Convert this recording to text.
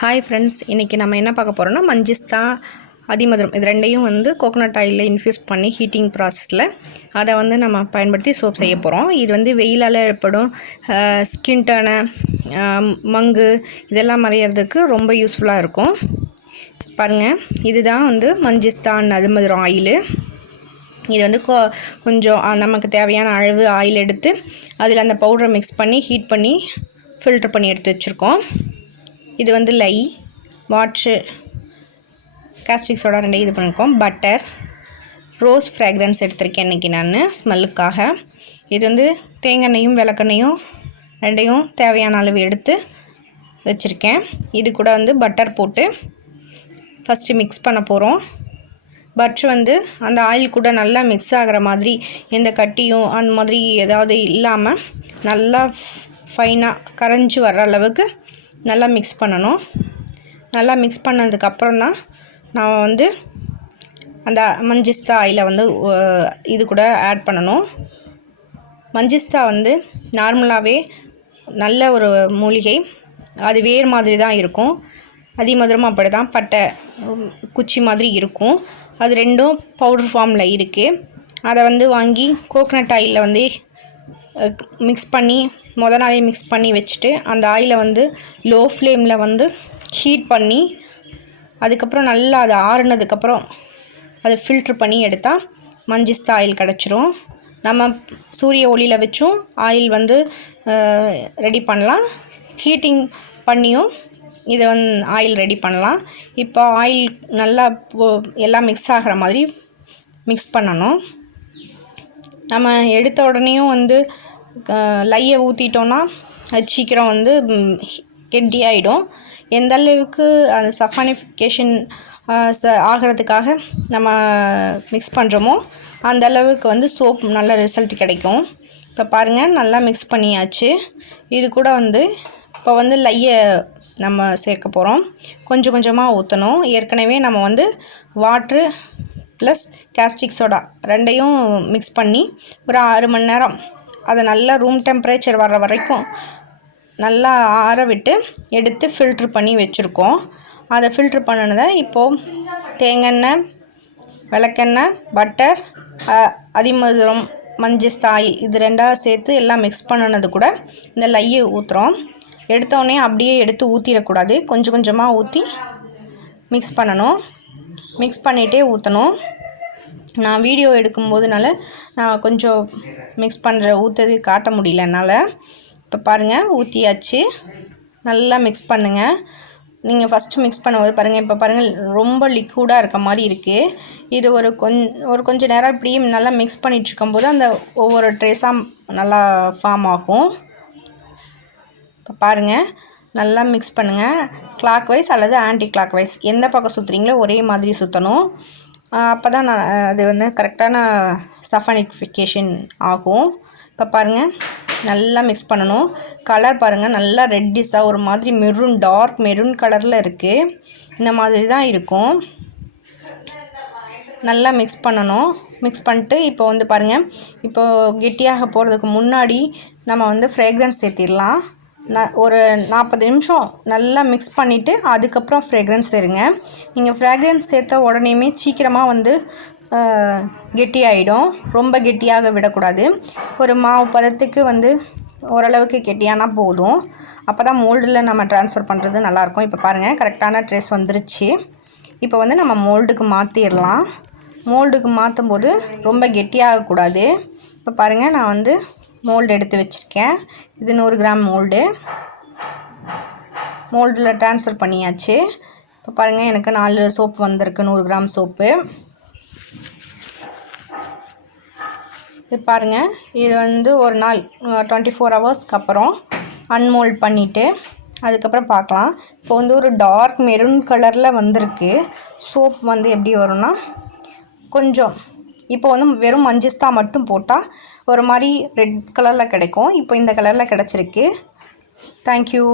Hi friends, இன்றைக்கி நம்ம என்ன பார்க்க போகிறோம்னா மஞ்சிஸ்தா அதிமதுரம் இது ரெண்டையும் கோகோனட் ஆயிலில் இன்ஃப்யூஸ் பண்ணி ஹீட்டிங் ப்ராசஸில் அதை நம்ம பயன்படுத்தி சோப் செய்ய போகிறோம். இது வெயிலால் ஏற்படும் ஸ்கின் டர்னு மங்கு இதெல்லாம் மறையிறதுக்கு ரொம்ப யூஸ்ஃபுல்லாக இருக்கும். பாருங்கள், இதுதான் மஞ்சிஸ்தா அதிமதுரம் ஆயிலு. இது கொஞ்சம் நமக்கு தேவையான அளவு ஆயில் எடுத்து அதில் அந்த பவுடரை மிக்ஸ் பண்ணி ஹீட் பண்ணி ஃபில்ட்ரு பண்ணி எடுத்து வச்சுருக்கோம். இது லை வாட்ரு காஸ்டிக் சோடா ரெண்டையும் இது பண்ணியிருக்கோம். பட்டர் ரோஸ் ஃப்ராக்ரன்ஸ் எடுத்திருக்கேன் இன்றைக்கி நான் ஸ்மெல்லுக்காக. இது தேங்காய்னையும் விளக்கெண்ணையும் ரெண்டையும் தேவையான அளவு எடுத்து வச்சுருக்கேன். இது கூட பட்டர் போட்டு ஃபஸ்ட்டு மிக்ஸ் பண்ண போகிறோம். பட்ரு அந்த ஆயில் கூட நல்லா மிக்ஸ் ஆகிற மாதிரி, எந்த கட்டியும் அந்த மாதிரி ஏதாவது இல்லாமல் நல்லா ஃபைனாக கரைஞ்சி வர்ற அளவுக்கு நல்லா மிக்ஸ் பண்ணணும். நல்லா மிக்ஸ் பண்ணதுக்கப்புறம் தான் நான் அந்த மஞ்சிஸ்தா ஆயிலை இது கூட ஆட் பண்ணணும். மஞ்சிஸ்தா நார்மலாகவே நல்ல ஒரு மூலிகை, அது வேர் மாதிரி தான் இருக்கும். அதிமதுரம் அப்படி தான், பட்டை குச்சி மாதிரி இருக்கும். அது ரெண்டும் பவுடர் ஃபார்மில் இருக்குது. அதை வாங்கி கோகனட் ஆயிலில் மிக்ஸ் பண்ணி நாளே மிக்ஸ் பண்ணி வச்சுட்டு அந்த ஆயிலை லோ ஃப்ளேமில் ஹீட் பண்ணி அதுக்கப்புறம் நல்லா அது ஆறுனதுக்கப்புறம் அதை ஃபில்ட்ரு பண்ணி எடுத்தால் மஞ்சிஸ்தா ஆயில் கிடச்சிரும். நம்ம சூரிய ஒளியில் வச்சும் ஆயில் ரெடி பண்ணலாம், ஹீட்டிங் பண்ணியும் இதை ஆயில் ரெடி பண்ணலாம். இப்போ ஆயில் நல்லா எல்லாம் மிக்ஸ் ஆகிற மாதிரி மிக்ஸ் பண்ணணும். நம்ம எடுத்த உடனேயும் லையை ஊற்றிட்டோன்னா அது சீக்கிரம் கெட்டியாகிடும். எந்த அளவுக்கு அந்த சஃபானிஃபிகேஷன் ஆகிறதுக்காக நம்ம மிக்ஸ் பண்ணுறோமோ அந்த அளவுக்கு சோப் நல்ல ரிசல்ட் கிடைக்கும். இப்போ பாருங்கள், நல்லா மிக்ஸ் பண்ணியாச்சு. இது கூட இப்போ லையை நம்ம சேர்க்க போகிறோம். கொஞ்சம் கொஞ்சமாக ஊற்றணும். ஏற்கனவே நம்ம வாட்ரு ப்ளஸ் காஸ்டிக் சோடா ரெண்டையும் மிக்ஸ் பண்ணி ஒரு 6 மணி நேரம் அதை நல்லா ரூம் டெம்பரேச்சர் வர்ற வரைக்கும் நல்லா ஆற விட்டு எடுத்து ஃபில்ட்ரு பண்ணி வச்சுருக்கோம். அதை ஃபில்ட்ரு பண்ணினதை இப்போது தேங்காய், விளக்கெண்ணெய், பட்டர், அதிமதுரம், மஞ்சிஸ்தா ஆயில் இது ரெண்டாக சேர்த்து எல்லாம் மிக்ஸ் பண்ணினது கூட இந்த லையை ஊற்றுறோம். எடுத்தோடனே அப்படியே எடுத்து ஊற்றிடக்கூடாது, கொஞ்சம் கொஞ்சமாக ஊற்றி மிக்ஸ் பண்ணணும். மிக்ஸ் பண்ணிகிட்டே ஊற்றணும். நான் வீடியோ எடுக்கும்போதுனால நான் கொஞ்சம் மிக்ஸ் ஊற்றுறது காட்ட முடியல என்னால். இப்போ பாருங்கள், ஊற்றியாச்சு. நல்லா மிக்ஸ் பண்ணுங்கள். நீங்கள் ஃபஸ்ட்டு மிக்ஸ் பண்ணும்போது பாருங்கள், இப்போ பாருங்கள் ரொம்ப லிக்விடாக இருக்க மாதிரி இருக்குது. இது ஒரு கொஞ்சம் நேரம் இப்படியே நல்லா மிக்ஸ் பண்ணிகிட்டு இருக்கும்போது அந்த ஒவ்வொரு ட்ரேஸாக நல்லா ஃபார்ம் ஆகும். இப்போ பாருங்கள், நல்லா மிக்ஸ் பண்ணுங்கள். கிளாக் வைஸ் அல்லது ஆன்டி கிளாக் வைஸ் எந்த பக்கம் சுற்றுறீங்களோ ஒரே மாதிரி சுற்றணும். அப்போ தான் அது கரெக்டான சஃபானிஃபிகேஷன் ஆகும். இப்போ பாருங்கள், நல்லா மிக்ஸ் பண்ணணும். கலர் பாருங்கள், நல்லா ரெட்டிஸாக ஒரு மாதிரி மெரூன், டார்க் மெரூன் கலரில் இருக்குது. இந்த மாதிரி தான் இருக்கும். நல்லா மிக்ஸ் பண்ணணும். மிக்ஸ் பண்ணிட்டு இப்போ பாருங்கள், இப்போது கெட்டியாக போகிறதுக்கு முன்னாடி நம்ம ஃப்ரேக்ரன்ஸ் சேர்த்திடலாம். ஒரு 40 நிமிஷம் நல்லா மிக்ஸ் பண்ணிவிட்டு அதுக்கப்புறம் ஃப்ரேக்ரன்ஸ் சேருங்க. நீங்கள் ஃப்ரேக்ரன்ஸ் சேர்த்த உடனேயுமே சீக்கிரமாக கெட்டியாகிடும். ரொம்ப கெட்டியாக விடக்கூடாது. ஒரு மாவு பதத்துக்கு ஓரளவுக்கு கெட்டியானால் போதும். அப்போ தான் மோல்டில் நம்ம ட்ரான்ஸ்ஃபர் பண்ணுறது நல்லாயிருக்கும். இப்போ பாருங்கள், கரெக்டான ட்ரெஸ் வந்துருச்சு. இப்போ நம்ம மோல்டுக்கு மாற்றிடலாம். மோல்டுக்கு மாற்றும் போது ரொம்ப கெட்டியாகக்கூடாது. இப்போ பாருங்கள், நான் மோல்டு எடுத்து வச்சுருக்கேன். இது 100 கிராம் மோல்டில் ட்ரான்ஸ்ஃபர் பண்ணியாச்சு. இப்போ பாருங்கள், எனக்கு 4 சோப்பு வந்திருக்கு, 100 கிராம் சோப்பு. இது பாருங்கள், இது ஒரு நாள் 24 ஹவர்ஸ்க்கு அப்புறம் அன்மோல்ட் பண்ணிவிட்டு அதுக்கப்புறம் பார்க்கலாம். இப்போ ஒரு டார்க் மெரூன் கலரில் வந்திருக்கு. சோப் எப்படி வரும்னா கொஞ்சம் இப்போ வெறும் மஞ்சிஸ்தா மட்டும் போட்டால் ஒரு மாதிரி ரெட் கலரில் கிடைக்கும். இப்போ இந்த கலரில் கிடச்சிருக்கு. தேங்க்யூ.